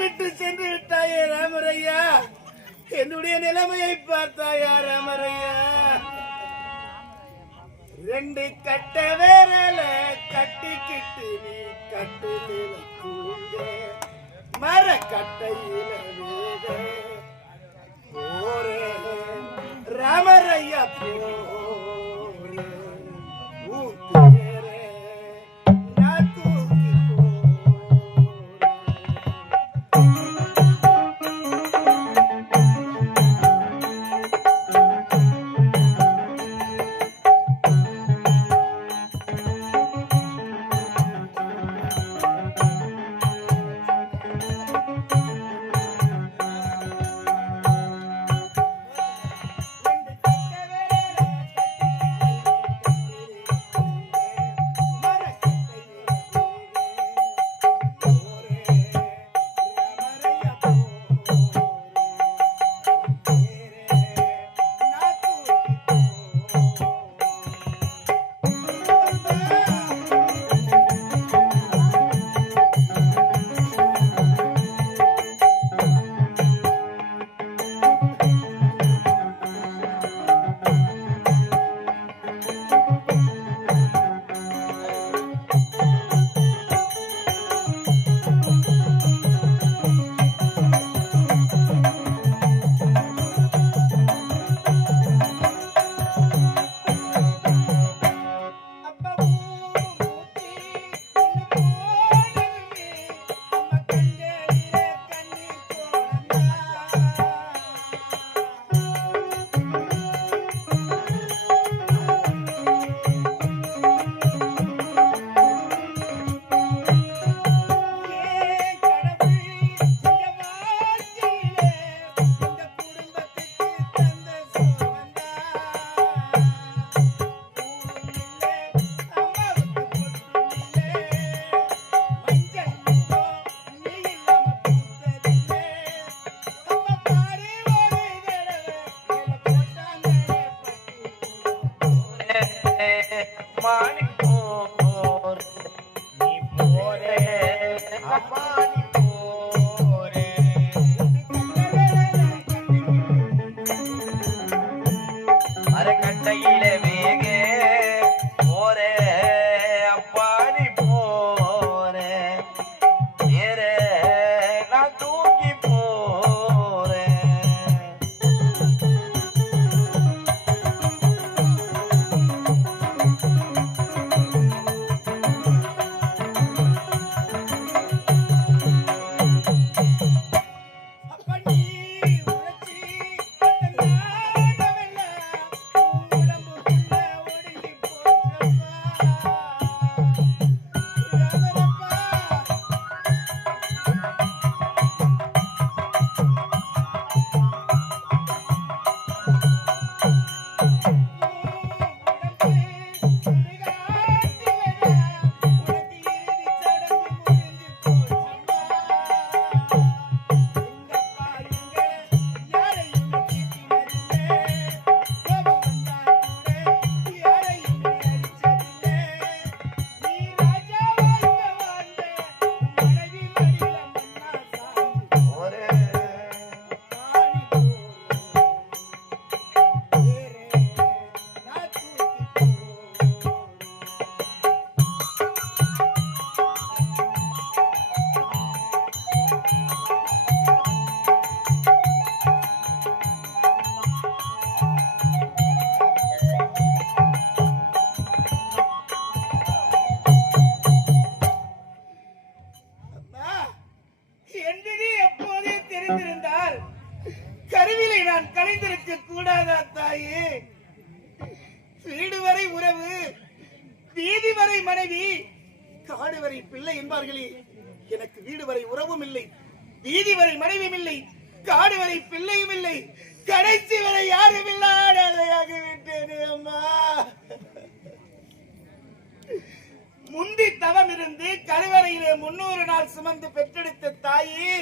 விட்டு சென்று விட்டாயே ராமரையா, என்னுடைய நிலைமையை பார்த்தாயா ராமரையா? ரெண்டு கட்ட வேரல கட்டிக்கிட்டு நீ கட்டுல தூங்க, மர கட்டையில வேக போரே ராமரையா போரே ஊத்தேரே நான் தூக்கி கருவிலை நான் கலைந்திருக்க கூடாதா தாயே? வீடு வரை உறவு, வீதி வரை மனைவி, காடு வரை பிள்ளை என்பார்களே. எனக்கு வீடு வரை உறவும் இல்லை, வீதி வரை மனைவியும் இல்லை, காடு வரை பிள்ளையும் இல்லை, கடைசி வரை யாரும் இல்லாததையாகி விட்டேனே அம்மா. முந்தி தவம் இருந்து கருவறையிலே 300 நாள் சுமந்து பெற்றெடுத்த தாயே,